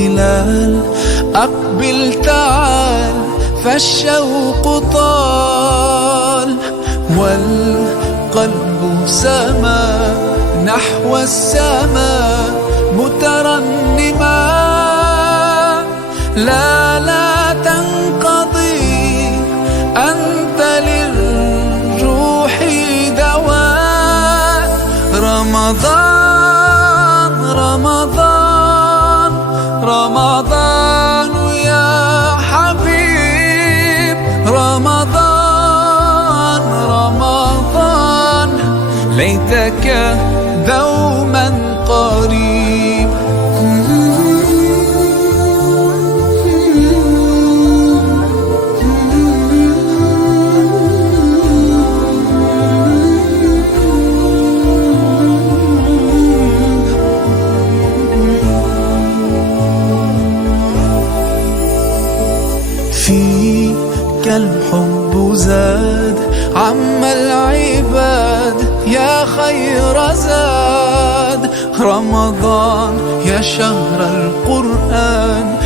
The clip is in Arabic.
الهلال أقبل تعال فالشوق طال والقلب سما نحو السماء مترنما. لا تنقضي أنت للروح دواء. رمضان رمضان رمضان يا حبيب، رمضان رمضان ليتك دوما قريب. فيك الحب زاد عم العباد يا خير زاد. رمضان يا شهر القرآن